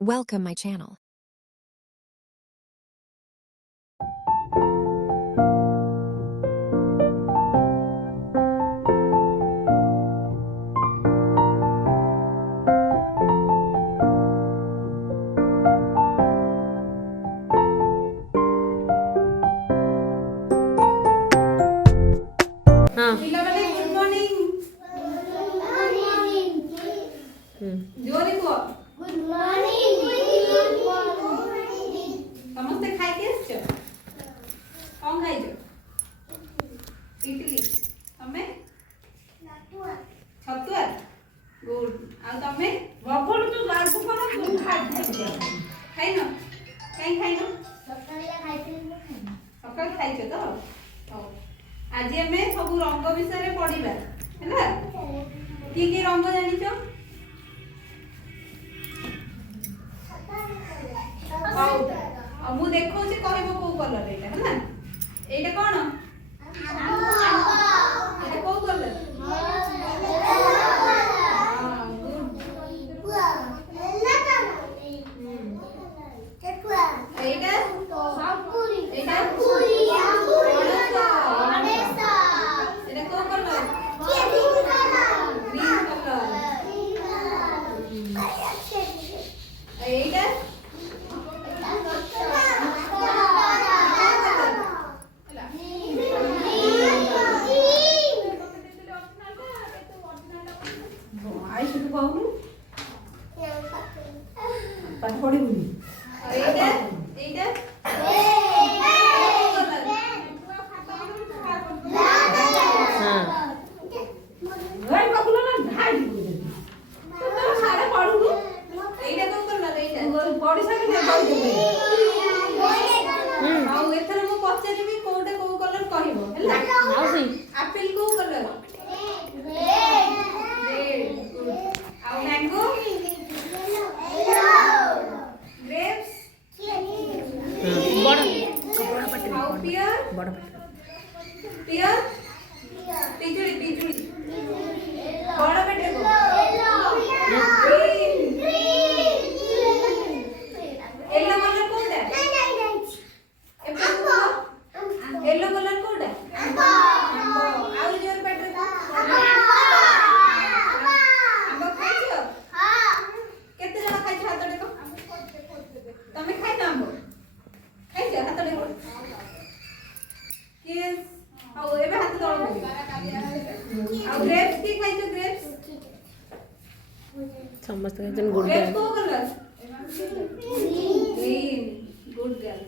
Welcome my channel. Good morning जोरे को good morning समस्ते खाई के आछो कोन खाइजो इडली तमे छतुआ गुड आ तमे बबल तो गाल को पर खाइ खाइनो खाइनो सकाळ खाइछो तो आज हमें सब रंग विषय पढ़ा है कि रंग जानिच मु देखो कहब कौ कलर यहाँ है ये कौन ये कौ कलर Apple को कलर रेड और मैंगो ग्रेप्स बड़ और पियर पियर पिजुली बड़ बेटे को येलो कलर कोडा येलो कलर कोडा आउ जोर बेटे को आंबो खाइछो केते जण खाइछो हाथ देखो तमे खाइ ना आंबो खाइछो हाथ देखो किस आउ एबे हाथ तळ आउ ग्रेप्स की खाइछो ग्रेप्स समस्त खाइछन गुड ग्रेप्स को कलर ग्रीन गुड गर्ल